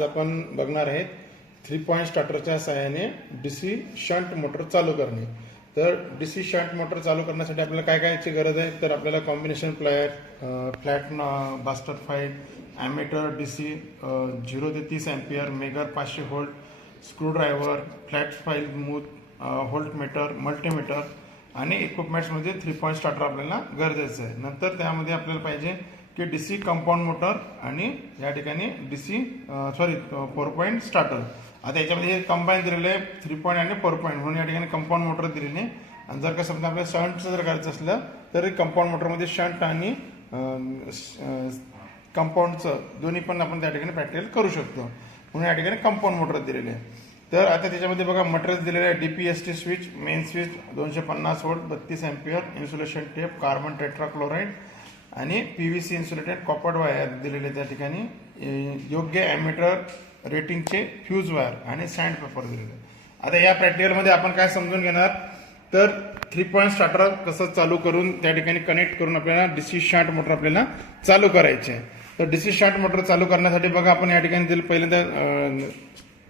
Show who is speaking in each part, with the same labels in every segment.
Speaker 1: आज आपण बघणार आहे थ्री पॉईंट स्टार्टरच्या सहाय्याने डीसी शंट मोटर चालू करणे. तर डीसी शंट मोटर चालू करण्यासाठी आपल्याला काय कायची गरज आहे? तर आपल्याला combination plier flat bastard file ammeter DC zero ते तीस अँपियर मेगर पाचशे volt screwdriver flat file smooth voltmeter multimeter आणि इक्विपमेंट्समध्ये थ्री पॉईंट स्टार्टर आपल्याला गरजेचं आहे. नंतर त्यामध्ये आपल्याला पाहिजे की डी सी कंपाऊंड मोटर आणि या ठिकाणी D C sorry four point starter आता याच्यामध्ये हे कंबाईन दिलेलं आहे थ्री पॉईंट आणि फोर पॉईंट म्हणून या ठिकाणी कंपाऊंड मोटर दिलेली आहे. आणि जर का समजा आपल्याला शंटचं जर करायचं असलं तर कंपाऊंड मोटरमध्ये शंट आणि कंपाऊंडचं दोन्ही पण आपण त्या ठिकाणी प्रॅक्टिकल करू शकतो. म्हणून या ठिकाणी कंपाऊंड मोटर दिलेले आहे. तर आता त्याच्यामध्ये बघा मटेरियल दिलेलं आहे D P S T switch main switch दोनशे पन्नास वोल्ट बत्तीस ampere insulation tape carbon tetrachloride आणि P V C insulated copper wire दिलेले त्या ठिकाणी योग्य ॲमिटर रेटिंगचे फ्यूज वायर आणि सँड पेपर दिलेले. आता या प्रॅक्टिकलमध्ये आपण काय समजून घेणार? तर थ्री पॉईंट स्टार्टर कसं चालू करून त्या ठिकाणी कनेक्ट करून आपल्याला डीसी शार्ट मोटर आपल्याला चालू करायचे आहे. तर डीसी शार्ट मोटर चालू करण्यासाठी बघा आपण या ठिकाणी दिलं पहिल्यांदा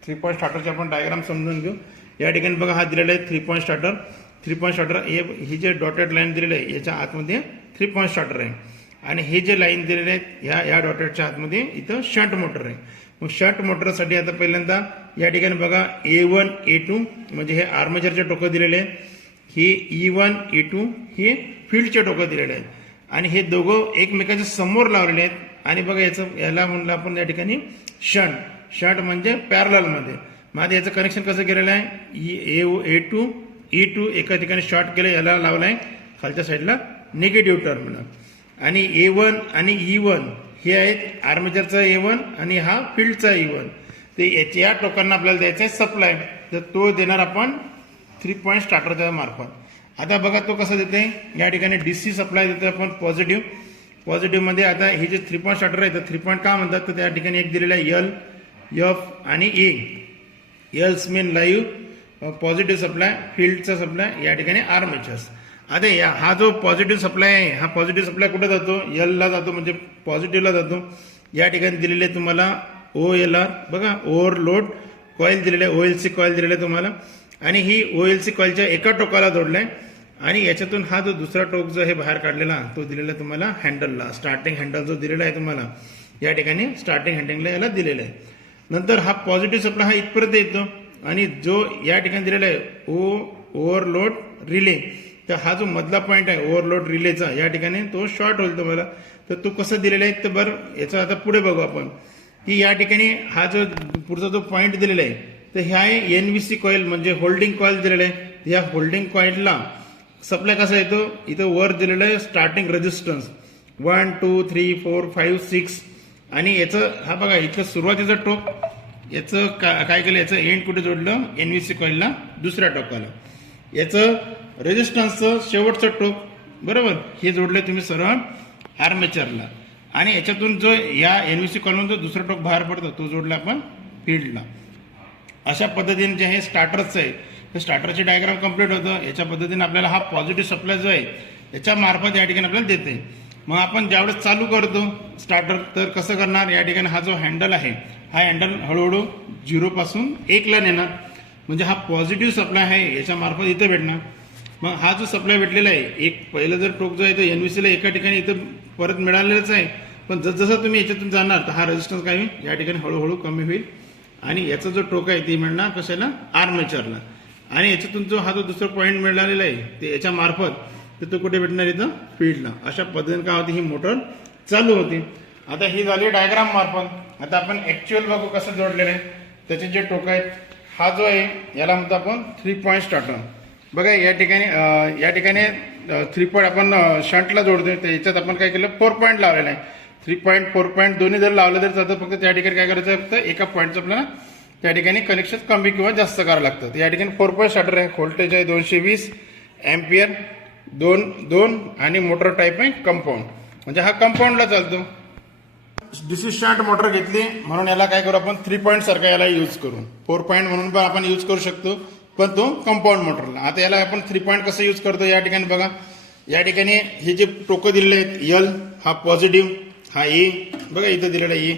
Speaker 1: थ्री पॉईंट स्टार्टरचे आपण डायग्राम समजून घेऊ. या ठिकाणी बघा हा दिलेला आहे three point starter three point starter हे ही जे डॉटेड लाईन दिलेलं आहे याच्या आतमध्ये थ्री पॉईंट स्टार्टर आहे आणि हे जे लाईन दिलेले आहेत ह्या या डॉटेडच्या आतमध्ये इथं शंट मोटर आहे मग शंट मोटरसाठी आता पहिल्यांदा या ठिकाणी बघा ए वन ए टू म्हणजे हे आर्मेचरचे टोकं दिलेले आहेत. ही ई वन ई टू हे e फील्डचे e टोकं दिलेले आहेत. आणि हे दोघं एकमेकाच्या समोर लावलेले आहेत. आणि बघा याचं याला म्हणलं आपण या ठिकाणी शंट शंट म्हणजे पॅरलमध्ये मग आता याचं कनेक्शन कसं केलेलं आहे? E A two E two एका ठिकाणी शॉर्ट केलं याला लावलं आहे खालच्या साईडला निगेटिव्ह टर्मिनल आणि ए वन आणि e ई वन हे आहेत आर्मेचरचा ए वन आणि हा फील्डचा ई वन ते याच्या या टोकांना आपल्याला द्यायचा आहे सप्लाय तर तो देणार आपण थ्री पॉईंट स्टार्टरच्या मार्फत. आता बघा तो कसा देते या ठिकाणी डी सी सप्लाय देतो आपण पॉझिटिव्ह पॉझिटिव्हमध्ये आता हे जे थ्री पॉईंट स्टार्टर आहे तर थ्री पॉईंट का म्हणतात? तर त्या ठिकाणी एक दिलेला आहे यल एफ आणि A L's mean live positive supply फील्डचा supply या ठिकाणी आर्मेचर्स आता या हा जो पॉझिटिव्ह सप्लाय आहे हा पॉझिटिव्ह सप्लाय कुठे जातो? एलला जातो म्हणजे पॉझिटिव्हला जातो. या ठिकाणी दिलेले आहे तुम्हाला ओ एल आर बघा ओव्हरलोड कॉईल दिलेले आहे ओ एल सी कॉईल दिलेलं आहे तुम्हाला. आणि ही ओ एल सी कॉईलच्या एका टोकाला जोडलाय. आणि याच्यातून हा जो दुसरा टोक जो आहे बाहेर काढलेला तो दिलेला आहे तुम्हाला हँडलला स्टार्टिंग हँडल जो दिलेला आहे तुम्हाला या ठिकाणी स्टार्टिंग हँडलिंगला याला दिलेला आहे. नंतर हा पॉझिटिव्ह सप्लाय हा इथपर्यंत येतो. आणि जो या ठिकाणी दिलेला आहे ओ ओव्हरलोड रिले तर हा जो मधला पॉईंट आहे ओव्हरलोड रिलेचा या ठिकाणी तो शॉर्ट होईल तुम्हाला. तर तो कसं दिलेला आहे तर बरं याचं आता पुढे बघू आपण. की या ठिकाणी हा जो पुढचा जो पॉईंट दिलेला आहे तर ह्या एन व्ही सी कॉईल म्हणजे होल्डिंग कॉईल दिलेला आहे. या होल्डिंग कॉईलला सप्लाय कसा येतो? इथं वर दिलेलं आहे starting resistance one two three four five six आणि याचं हा बघा इथलं सुरुवातीचं टोक याचं का काय केलं याचं एंड कुठे जोडलं? एन व्ही सी कॉईलला दुसऱ्या टोकाला. याचं रेजिस्टन्सचं शेवटचं टोक बरोबर? हे जोडलं तुम्ही सरळ आर्मेचरला आणि याच्यातून जो या एन व्ही सी कॉलमधून जो दुसरा टोक बाहेर पडतो तो जोडला आपण फील्डला अशा पद्धतीने जे हे स्टार्टरचं आहे ते स्टार्टरचे डायग्राम कंप्लीट होतं. याच्या पद्धतीने आपल्याला हा पॉझिटिव्ह सप्लाय जो आहे याच्या मार्फत या ठिकाणी आपल्याला देते. मग आपण ज्यावेळेस चालू करतो स्टार्टर तर कसं करणार? या ठिकाणी हा जो हँडल आहे हा हँडल हळूहळू झिरोपासून एकला नेणार. म्हणजे हा पॉझिटिव्ह सप्लाय आहे याच्यामार्फत इथं भेटणार मग हा जो सप्लाय भेटलेला आहे एक पहिलं जर टोक जो आहे तो एन सीला एका ठिकाणी इथं परत मिळालेलंच आहे. पण जसजसं तुम्ही याच्यातून जाणार तर हा रेजिस्टन्स काय होईल? या ठिकाणी हळूहळू कमी होईल. आणि याचा जो टोक आहे ती मिळणार कशाला? आर्मेचरला आणि याच्यातून जो हा जो दुसरा पॉईंट मिळालेला आहे ते याच्या मार्फत तर तो कुठे भेटणार इथं? फील्डला अशा पद्धतीने काय होती ही मोटर चालू होती. आता ही झाली डायग्राम मार्फत. आता आपण ऍक्च्युअल बघू कसं जोडलेलं आहे. त्याचे जे टोक आहेत हा जो आहे याला म्हणतो आपण थ्री पॉईंट स्टार्टर बघा या ठिकाणी या ठिकाणी थ्री पॉईंट आपण शंटला जोडतोय. तर याच्यात आपण काय केलं? फोर पॉईंट लावलेला आहे. थ्री पॉईंट फोर पॉईंट दोन्ही जर लावलं तर चालतं फक्त त्या ठिकाणी काय करायचं? फक्त एका पॉईंटचं आपल्याला त्या ठिकाणी कनेक्शन कमी किंवा जास्त करावं लागतं. या ठिकाणी फोर पॉईंट स्टार्टर आहे. व्होल्टेज आहे दोनशे वीस एम्पियर दोन दोन आणि मोटर टाईप आहे कंपाऊंड म्हणजे हा कंपाऊंडला चालतो. डीसी स्टार्ट मोटर घेतली. म्हणून याला काय करू आपण थ्री पॉईंट सारखा याला यूज करू फोर पॉईंट म्हणून पण आपण यूज करू शकतो. पण तो कंपाऊंड मोटरला आता याला आपण थ्री पॉईंट कसं यूज करतो या ठिकाणी बघा. या ठिकाणी हे जे टोकं दिलेले आहेत यल हा पॉझिटिव्ह हा ए बघा इथं दिलेला ए e.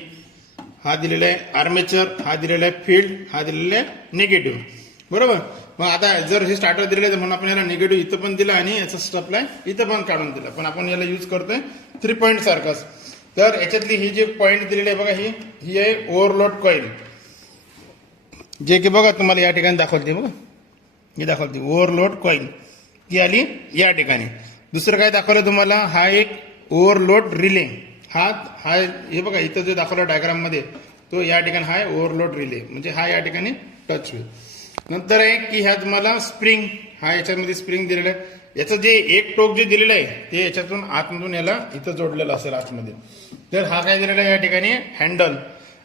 Speaker 1: हा दिलेला आहे आर्मेचर हा दिलेला आहे फील्ड हा दिलेला आहे निगेटिव्ह बरोबर? मग आता जर हे स्टार्टर दिलेलं आहे तर म्हणून आपण याला निगेटिव्ह इथं पण दिलं आणि याचा सप्लाय इथं पण काढून दिला. पण आपण याला यूज करतोय थ्री पॉईंट सारखाच. तर याच्यातली ही जी पॉईंट दिलेली आहे बघा ही ही आहे ओव्हरलोड कॉईल जे की बघा तुम्हाला या ठिकाणी दाखवते बघा. ही दाखवते ओव्हरलोड कॉईल ती आली या ठिकाणी. दुसरं काय दाखवलं तुम्हाला? हा एक ओव्हरलोड रिले हा हा हे बघा इथं जो दाखवला डायग्राममध्ये तो या ठिकाणी हा आहे ओव्हरलोड रिले म्हणजे हा या ठिकाणी टच होईल. नंतर आहे की ह्या तुम्हाला स्प्रिंग हा याच्यामध्ये स्प्रिंग दिलेला आहे. याचं जे एक टोक जे दिलेलं आहे ते याच्यातून आतमधून याला इथं जोडलेलं असेल आतमध्ये. तर हा काय दिलेला आहे या ठिकाणी? हँडल.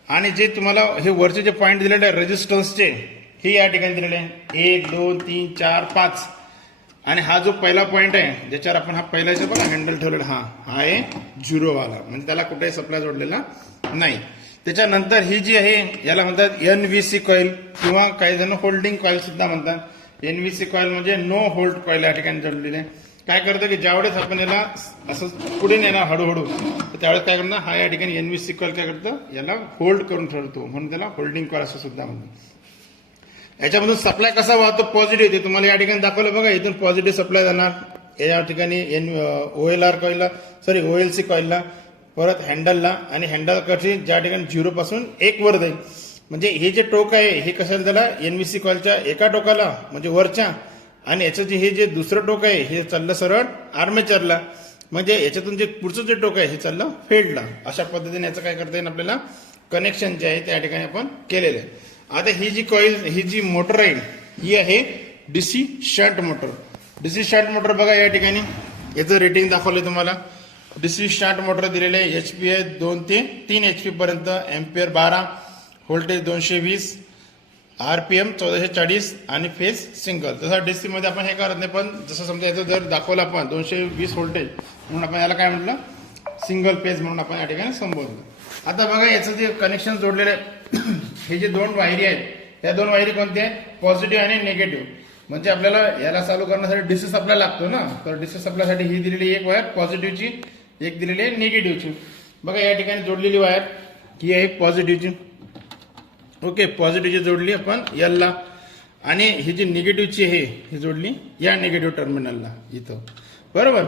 Speaker 1: आणि जे तुम्हाला हे वरचे जे पॉईंट दिलेले आहे रेजिस्टन्सचे हे या ठिकाणी दिलेले आहे. एक दोन तीन चार पाच. आणि हा जो पहिला पॉईंट आहे ज्याच्यावर आपण हा पहिला जो बघा हँडल ठेवलेला हा हा आहे झिरोवाला म्हणजे त्याला कुठेही सप्लाय जोडलेला नाही. त्याच्यानंतर ही जी आहे याला म्हणतात एन व्ही सी कॉईल किंवा काही जण होल्डिंग कॉईल सुद्धा म्हणतात. एन व्ही सी कॉईल म्हणजे नो होल्ड कॉईल या ठिकाणी जोडलेली आहे. काय करतं की ज्यावेळेस आपण याला असं पुढे नेणार हळूहळू तर त्यावेळेस काय करणार हा या ठिकाणी एन व्ही सी कॉईल काय करतं याला होल्ड करून ठेवतो. म्हणून त्याला होल्डिंग कॉल असं सुद्धा म्हणतो याच्यामधून सप्लाय कसा वाहतो पॉझिटिव्ह ते तुम्हाला या ठिकाणी दाखवलं बघा इथून पॉझिटिव्ह सप्लाय जाणार. या ठिकाणी एन ओ एल आर कॉईलला सॉरी ओ एल सी कॉईलला परत हँडलला आणि हँडल कशी ज्या ठिकाणी झिरोपासून एक वर जाईल. म्हणजे हे जे टोक आहे हे कशाला त्याला? सी कॉलच्या एका टोकाला म्हणजे वरच्या. आणि याचं जे हे जे दुसरं टोक आहे हे चाललं सरळ आर्मेचरला. म्हणजे याच्यातून जे पुढचं जे टोक आहे हे चाललं फेल्डला अशा पद्धतीने याचं काय करता येईल आपल्याला? कनेक्शन जे आहे त्या ठिकाणी आपण केलेलं आहे. आता ही जी कॉईल ही जी मोटर आहे ही आहे DC shunt motor DC shunt motor बघा या ठिकाणी. याचं रेटिंग दाखवलंय तुम्हाला. डीसी शंट मोटर दिलेलं आहे एच पी आहे दोन ते तीन एच पी पर्यंत एम्पियर बारा. व्होल्टेज दोनशे वीस आर पी एम चौदाशे चाळीस आणि फेज सिंगल. तसं डी सीमध्ये आपण हे करत नाही पण जसं समजा याचं जर दाखवलं आपण दोनशे वीस व्होल्टेज म्हणून आपण याला काय म्हटलं? सिंगल फेज म्हणून आपण या ठिकाणी संबोधलं. आता बघा याचं जे कनेक्शन जोडलेलं आहे हे जे दोन वायरी आहेत त्या दोन वायरी कोणत्या आहेत? पॉझिटिव्ह आणि निगेटिव्ह म्हणजे आपल्याला याला चालू करण्यासाठी डीसी सप्लाय लागतो ना? तर डीसी सप्लायसाठी ही दिलेली एक वायर पॉझिटिव्हची एक दिलेली आहे निगेटिव्हची बघा या ठिकाणी जोडलेली वायर ही आहे पॉझिटिव्हची ओके पॉझिटिव्हची जोडली आपण याला. आणि ही जी निगेटिव्हची आहे ही जोडली या निगेटिव्ह टर्मिनलला इथं. बरोबर?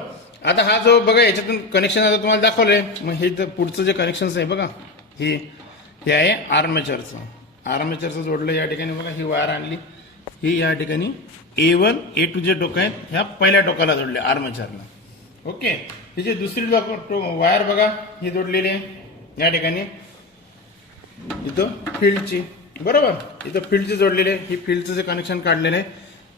Speaker 1: आता हा जो बघा याच्यातून कनेक्शन आता तुम्हाला दाखवलंय. मग हे तर पुढचं जे कनेक्शन आहे बघा हे हे आहे आर्मेचरचं आर्मेचरचं जोडलं या ठिकाणी बघा ही वायर आणली. ही या ठिकाणी ए वन ए टू जे टोक आहेत ह्या पहिल्या टोकाला जोडले आर्मेचरला ओके? ही जी दुसरी टो- वायर बघा ही जोडलेली आहे या ठिकाणी. इथं फील्डची बरोबर? इथं फील्डची जोडलेली आहे. ही फील्डचं जे कनेक्शन काढलेलं आहे.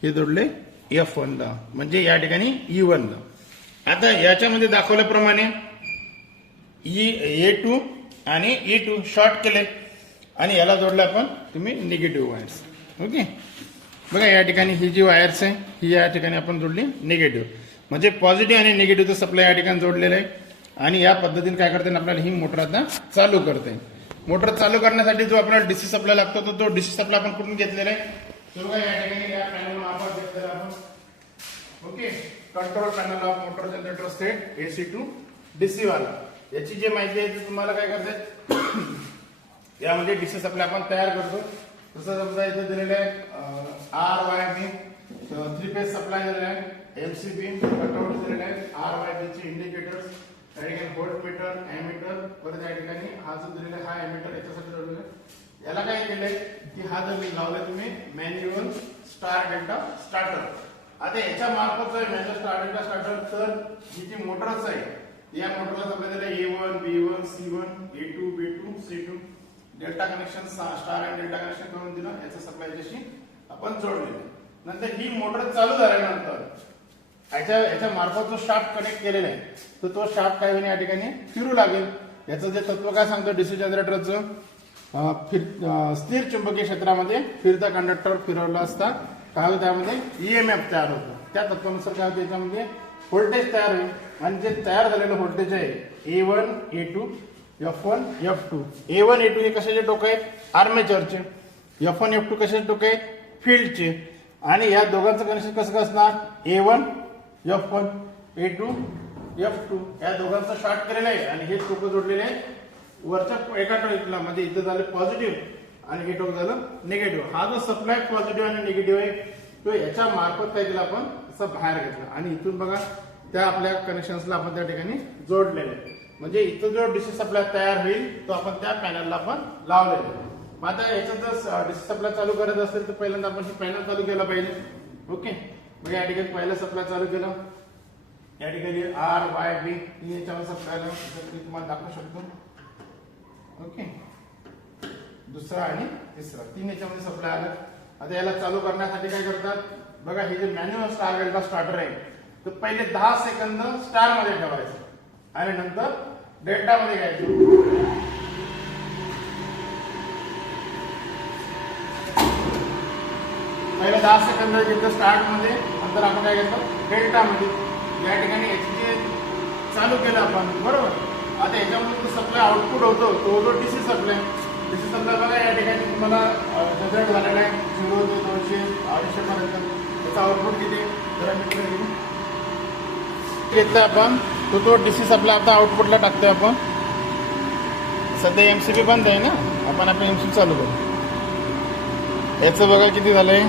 Speaker 1: हे जोडले एफ वनला म्हणजे या ठिकाणी e ई वनला आता याच्यामध्ये दाखवल्याप्रमाणे ई ए टू आणि ई टू शॉर्ट केले. आणि याला जोडलं आपण तुम्ही निगेटिव्ह वायर्स ओके बघा या ठिकाणी ही जी वायर्स आहे ही या ठिकाणी आपण जोडली निगेटिव्ह म्हणजे पॉझिटिव्ह आणि निगेटिव्हचं सप्लाय या ठिकाणी जोडलेलं आहे. आणि या पद्धतीने काय करते आपल्याला ही मोटर आता चालू करते. मोटर चालू करण्यासाठी जो आपल्याला डीसी सप्लाय लागतो तो तो डीसी सप्लाय आपण कुठून घेतलेला आहे? बघा या ठिकाणी या पॅनल आपण घेतलेला आपण. Okay control panel of motor generator set AC to DC वाला. याची जी माहिती आहे ती तुम्हाला काय करते? यामध्ये डीसी सप्लाय आपण तयार करतो. जसं समजा इथं दिलेलं आहे R Y B three phase supply दिलेला आहे. एमसीबी कटआउट दिलेला आहे. आर वाय बी चे इंडिकेटर्स त्या ठिकाणी व्होल्ट मीटर ॲमीटर परत या ठिकाणी हा जो दिलेला हा ॲमीटर याच्यासाठी जोडलेला याला काय केलंय? की हा जर लावलाय तुम्ही मॅन्युअल स्टार डेल्टा स्टार्टर आता याच्या मार्फत जर मॅन्युअल स्टार डेल्टा स्टार्टर तर ही जी मोटरच आहे या मोटरला समजा A one B one C one A two B two C two delta connection star and delta connection करून दिलं याचं सप्लायच्याशी आपण जोडलेलं नंतर ही मोटर चालू झाल्यानंतर याच्या याच्या मार्फत जो शाफ्ट कनेक्ट केलेला आहे तर तो शाफ्ट काय होईल या ठिकाणी? फिरू लागेल. याचं जे तत्व काय सांगतो डीसी जनरेटरचं फिर स्थिर चुंबकीय क्षेत्रामध्ये फिरता कंडक्टर फिरवला असता काय होतं त्यामध्ये? ईएमएफ तयार होतो. त्या तत्वानुसार काय होतं याच्यामध्ये? व्होल्टेज तयार होईल. आणि जे तयार झालेलं व्होल्टेज आहे A one A two F one F two A one A two हे कशाचे टोक आहेत? आर्मेचरचे एफ वन एफ टू कशाचे टोक आहेत? फील्डचे आणि या दोघांचं कनेक्शन कसं कसं असणार A one F one A two F two या दोघांचा शॉर्ट केलेलं आहे. आणि हे टोकं जोडलेले आहेत वरच्या एका टोकला म्हणजे इथं झालं पॉझिटिव्ह आणि हे टोक झालं निगेटिव्ह हा जो सप्लाय पॉझिटिव्ह आणि निगेटिव्ह आहे तो याच्या मार्फत काय केला आपण? असं बाहेर घेतला. आणि इथून बघा त्या आपल्या कनेक्शन्सला आपण त्या ठिकाणी जोडलेले आहे. म्हणजे इथं जो डिसी सप्लाय तयार होईल तो आपण त्या पॅनलला आपण लावलेला आहे. मग आता याच्यात जर डिसी सप्लाय चालू करत असेल तर पहिल्यांदा आपण ही पॅनल चालू केला पाहिजे. ओके मग या ठिकाणी पहिला सप्लाय चालू केलं. या ठिकाणी आर वाय बी तीन याच्यावर सप्लायला मी तुम्हाला दाखवू शकतो. ओके. दुसरा आणि तिसरा. तीन याच्यामध्ये सप्लाय आलं. आता याला चालू करण्यासाठी काय करतात? बघा हे जे मॅन्युअल स्टार वेल्डा स्टार्टर आहे तर पहिले दहा सेकंद स्टारमध्ये ठेवायचं. आणि नंतर डेल्टा मध्ये घ्यायचं. दहा सेकंद घेतलं स्टार्टमध्ये नंतर आपण काय घेतो? डेल्टामध्ये. या ठिकाणी एचडी चालू केलं आपण. बरोबर? आता याच्यामध्ये जो सप्लाय आउटपुट होतो तो जो DC supply D C supply बघा या ठिकाणी तुम्हाला रिझल्ट झालेला आहे. झिरो ते दोनशे अडीचशे पर्यंत त्याचा आउटपुट किती? जरा मित्र इकडे घेतलं आपण. तो तो डी सी सप्लाय आता आउटपुटला टाकतोय आपण. सध्या एम सी पी बंद आहे ना? आपण आपलं एम सी चालू करू. याचं बघा किती झालंय?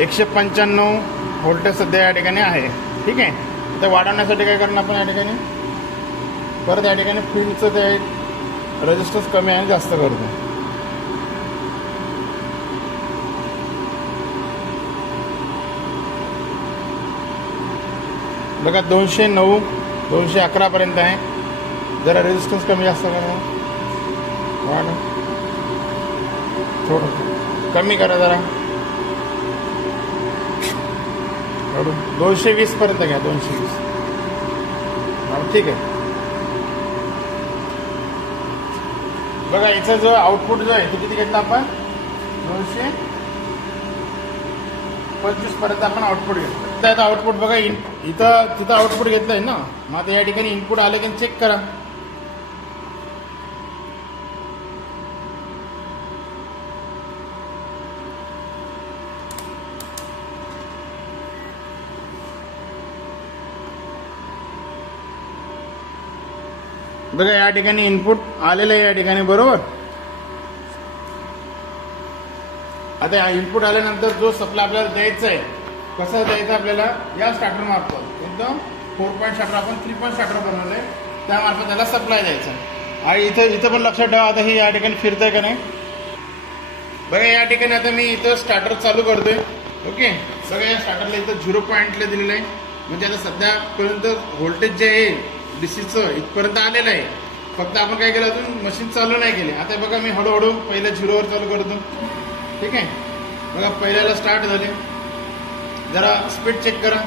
Speaker 1: एकशे पंच्याण्णव व्होल्टेज सध्या या ठिकाणी आहे. ठीक आहे? ते वाढवण्यासाठी काय करणार आपण या ठिकाणी? परत या ठिकाणी फील्डचं ते रजिस्टन्स कमी आणि जास्त करतो बघा दोनशे नऊ दोनशे अकरा पर्यंत आहे. जरा रेजिस्टन्स कमी जास्त करा. वाढ थोडं कमी करा जरा. वाढवून. दोनशे वीस पर्यंत घ्या दोनशे वीस. ठीक आहे. बघा याचा जो आउटपुट जो आहे तो किती घेतला आपण? दोनशे पंचवीसपर्यंत आपण आउटपुट घेतलं तर आता आउटपुट बघा इन इथं तिथं आउटपुट घेतलंय ना? मग आता या ठिकाणी इनपुट आलं की चेक करा. बघा या ठिकाणी इनपुट आलेलं आहे या ठिकाणी बरोबर? आता या इनपुट आल्यानंतर जो सप्लाय आपल्याला द्यायचा आहे कसं द्यायचं आपल्याला? या स्टार्टर मार्फत. एकदम फोर पॉईंट स्टार्टर आपण थ्री पॉईंट स्टार्टर बनवलं आहे त्यामार्फत त्याला सप्लाय द्यायचा आणि इथं इथं पण लक्षात ठेवा आता ही या ठिकाणी फिरतंय का नाही? बघा या ठिकाणी आता मी इथं स्टार्टर चालू करतोय. ओके? बघा या स्टार्टरला इथं झिरो पॉईंटला दिलेलं आहे. म्हणजे आता सध्यापर्यंत व्होल्टेज जे आहे डीसीचं इथपर्यंत आलेलं आहे. फक्त आपण काय केलं अजून? मशीन चालू नाही केली. आता बघा मी हळूहळू पहिल्या झिरोवर चालू करतो. ठीक आहे? बघा पहिल्याला स्टार्ट झाले. जरा स्पीड चेक करा.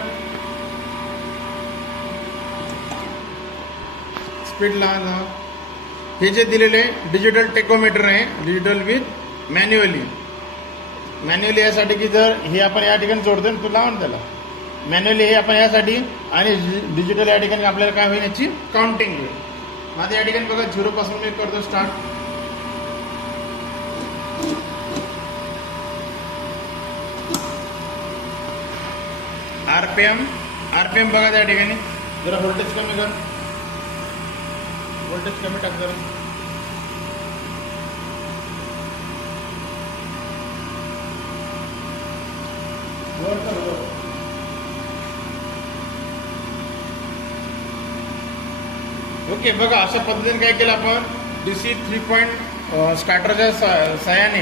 Speaker 1: स्पीड लहान हे जे दिलेले डिजिटल टेकोमीटर आहे डिजिटल विथ मॅन्युअली मॅन्युअली यासाठी की जर हे आपण या ठिकाणी जोडतो ना, तू लावून त्याला. मॅन्युअली हे आपण यासाठी आणि डिजिटल या ठिकाणी आपल्याला काय होईल याची काउंटिंग होईल. माझं या ठिकाणी बघा झिरो पासून मी करतो स्टार्ट आरपीएम आरपीएम बघा त्या ठिकाणी. जरा व्होल्टेज कमी कर. व्होल्टेज कमी टाक जरा. वर कर, वर. ओके बघा अशा पद्धतीने काय केलं आपण? डी सी थ्री पॉईंट स्टार्टरच्या सहाय्याने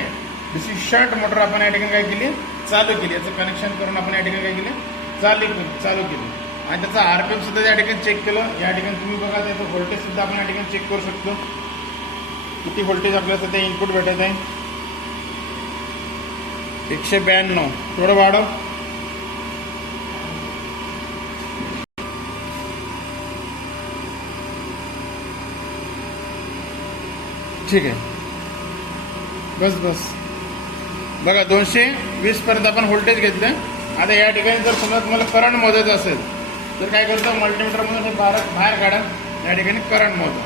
Speaker 1: डी सी शर्ट मोटर आपण या ठिकाणी काय केली? चालू केली. याचं कनेक्शन करून आपण या ठिकाणी काय केलं? चालू चालू केली. आणि त्याचा आरपीएम सुद्धा या ठिकाणी चेक केलं. या ठिकाणी तुम्ही बघा त्याचं व्होल्टेज सुद्धा आपण या ठिकाणी चेक करू शकतो. किती व्होल्टेज आपल्याला ते इनपुट भेटत आहे? एकशे ब्याण्णव. थोडं वाढव. ठीक आहे. बस बस. बघा दोनशे वीस पर्यंत आपण व्होल्टेज घेतलं. आता या ठिकाणी जर समजा तुम्हाला करंट मोजायचं असेल तर काय करतो? मल्टीमीटरमधून हे बाहेर बाहेर काढा. या ठिकाणी करंट मोजा.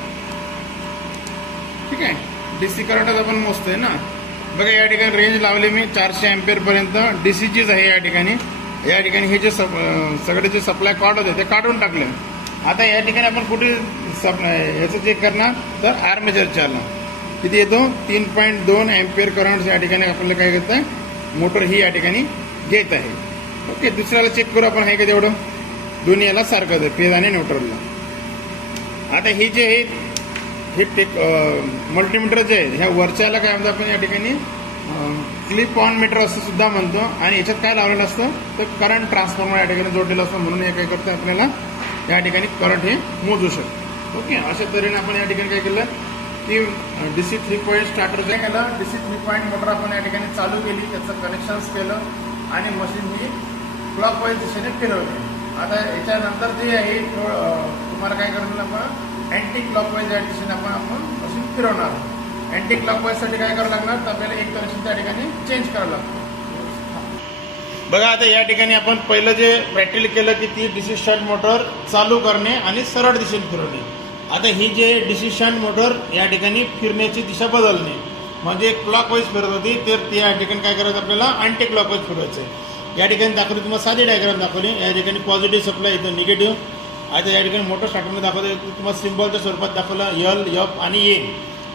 Speaker 1: ठीक आहे? डीसी करंटच आपण मोजतोय ना? बघा या ठिकाणी रेंज लावली मी चारशे अँपियर पर्यंत. डीसीचीच आहे या ठिकाणी. या ठिकाणी हे जे सप- सगळे जे सप्लाय कॉट होते ते काढून टाकलं. आता या ठिकाणी आपण कुठे सप याचं चेक करणार? तर आर्मेचर चालणार किती येतो. तीन पॉईंट दोन ॲम्पियर करंट या ठिकाणी आपल्याला काय करतं आहे मोटर ही या ठिकाणी घेत आहे. ओके दुसऱ्याला चेक करू आपण. आहे का तेवढं? दोन्ही याला सारखंच आहे फेज आणि न्यूट्रलला आता हे जे आहे हे टेक मल्टीमीटर जे आहे ह्या वरच्याला काय म्हणतो आपण या ठिकाणी? क्लिप ऑन मीटर असं सुद्धा म्हणतो. आणि याच्यात काय लावलेलं असतं? तर करंट ट्रान्सफॉर्मर या ठिकाणी जोडलेलं असतं. म्हणून हे काय करतं आपल्याला? या ठिकाणी करंट हे मोजू शकतो. ओके अशा तऱ्हेने आपण या ठिकाणी काय केलं? की D C three point starter केलं. D C three point motor आपण या ठिकाणी चालू केली. त्याचं कनेक्शन्स केलं. आणि मशीन ही क्लॉक वाईज दिशेने फिरवली. आता याच्यानंतर जे आहे तो, तुम्हाला काय करायला आपण? अँटी क्लॉक वाईज या दिशेने आपण आपण मशीन फिरवणार. अँटी क्लॉक वाईजसाठी काय करावं लागणार? तर आपल्याला एक कनेक्शन त्या ठिकाणी चेंज करावं लागतं. बघा आता या ठिकाणी आपण पहिलं जे प्रॅक्टिकल केलं की ती डीसी शंट मोटर चालू करणे आणि सरळ दिशेने फिरवणे. आता ही जे डिसिशन मोटर या ठिकाणी फिरण्याची दिशा बदलणे म्हणजे क्लॉक वाईज फिरत होती तर या ठिकाणी काय करायचं आपल्याला अँटी क्लॉक वाईज फिरवायचं आहे या ठिकाणी दाखवली तुम्हाला साधी डायग्राम दाखवली. या ठिकाणी पॉझिटिव्ह सप्लाय इथं निगेटिव्ह आता या ठिकाणी मोटर स्टार्टमध्ये दाखवतो तुम्हाला सिम्बॉलच्या स्वरूपात दाखवलं यल यफ आणि ए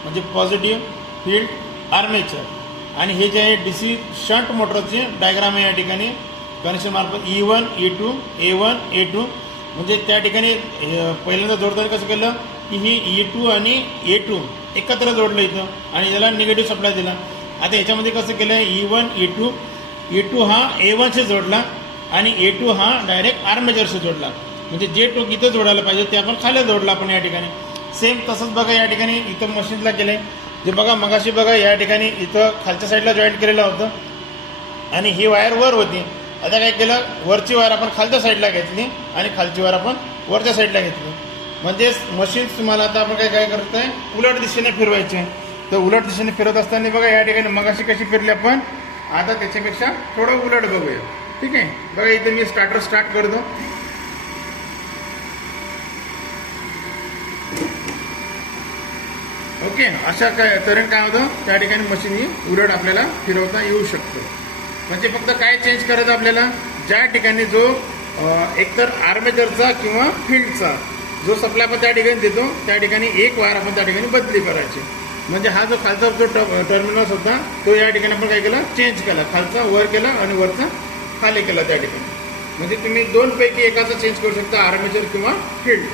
Speaker 1: म्हणजे पॉझिटिव्ह फील्ड आर्मेचर आणि हे जे आहे डी सी शंट मोटरचे डायग्राम आहे या ठिकाणी. कनेक्शन मार्फत E one E two A one A two म्हणजे त्या ठिकाणी पहिल्यांदा जोडताना कसं केलं? की ही e ई टू आणि ए टू एकत्र जोडलं इथं आणि याला निगेटिव्ह सप्लाय दिला. आता याच्यामध्ये कसं केलं आहे E one E two A two हा ए वनशी जोडला आणि ए टू हा डायरेक्ट आर्मेजरशी जोडला. म्हणजे जे टोक इथं जोडायला पाहिजे ते आपण खाली जोडलं आपण या ठिकाणी. सेम तसंच बघा या ठिकाणी इथं मशीनला केलं आहे जे बघा मगाशी बघा या ठिकाणी इथं खालच्या साईडला जॉईंट केलेलं होतं आणि ही वायर वर होती. आता काय केलं? वरची वायर आपण खालच्या साईडला घेतली आणि खालची वायर आपण वरच्या साईडला घेतली. म्हणजेच मशीन तुम्हाला आता आपण काय काय करत आहे? उलट दिशेने फिरवायचे. तर उलट दिशेने फिरत असताना बघा या ठिकाणी मगाशी कशी फिरली आपण? आता त्याच्यापेक्षा थोडं उलट बघूया. ठीक आहे? बघा इथं मी स्टार्टर स्टार्ट करतो. ओके अशा काय तऱ्हेने काय होतं? त्या ठिकाणी मशीन ही उलट आपल्याला फिरवता येऊ शकतं. म्हणजे फक्त काय चेंज करायचं आपल्याला? ज्या ठिकाणी जो एकतर आर्मेचरचा किंवा फील्डचा जो सप्लाय आपण त्या ठिकाणी देतो त्या ठिकाणी एक वायर आपण त्या ठिकाणी बदली करायची. म्हणजे हा जो खालचा जो टर्मिनल्स होता तो या ठिकाणी आपण काय केला? चेंज केला. खालचा वर केला आणि वरचा खाली केला त्या ठिकाणी. म्हणजे तुम्ही दोनपैकी एकाचा चेंज करू शकता आर्मेचर किंवा फील्ड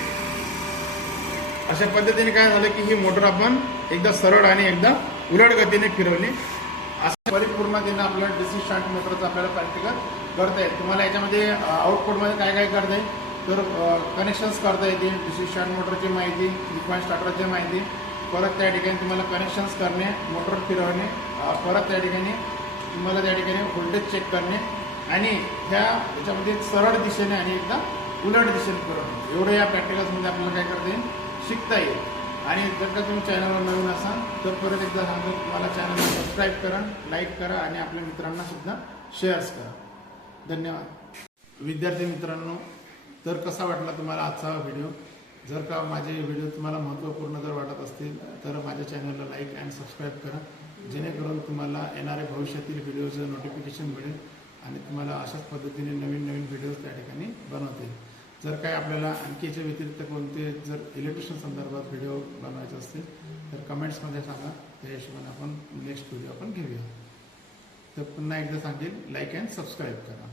Speaker 1: अशा पद्धतीने काय झालं की ही मोटर आपण एकदा सरळ आणि एकदा उलट गतीने फिरवली. पूर्ण त्यांना आपल्याला डिसीज शॉर्ट मोटरचं आपल्याला प्रॅक्टिकल करता येईल. तुम्हाला याच्यामध्ये आउटपुटमध्ये काय काय करता येईल? तर कनेक्शन्स करता येतील डिसीज शॉर्ट मोटरची माहिती पॉईंट स्टार्टरची माहिती. परत त्या ठिकाणी तुम्हाला कनेक्शन्स करणे मोटर फिरवणे परत त्या ठिकाणी तुम्हाला त्या ठिकाणी व्होल्टेज चेक करणे आणि ह्या याच्यामध्ये सरळ दिशेने आणि एकदा उलट दिशेने फिरवणे. एवढं या प्रॅक्टिकल्समध्ये आपल्याला काय करता येईल? शिकता येईल. आणि जर का तुम्ही चॅनलवर नवीन असाल तर परत एकदा सांगतो तुम्हाला चॅनलला सबस्क्राईब करा लाईक करा आणि आपल्या मित्रांना सुद्धा शेअर्स करा. धन्यवाद. विद्यार्थी मित्रांनो तर कसा वाटला तुम्हाला आजचा व्हिडिओ जर का माझे व्हिडिओ तुम्हाला महत्त्वपूर्ण जर वाटत असतील तर माझ्या चॅनलला लाईक अँड सबस्क्राईब करा. जेणेकरून तुम्हाला येणाऱ्या भविष्यातील व्हिडिओचं नोटिफिकेशन मिळेल आणि तुम्हाला अशाच पद्धतीने नवीन नवीन व्हिडिओज त्या ठिकाणी बनवता येईल जर काय आपल्याला आणखी याच्या व्यतिरिक्त कोणते जर इलेक्ट्रिशियन संदर्भात व्हिडिओ बनवायचे असतील तर कमेंट्समध्ये सांगा. त्या हिशोबाने आपण नेक्स्ट व्हिडिओ आपण घेऊया. तर पुन्हा एकदा सांगेल लाईक अँड सबस्क्राईब करा.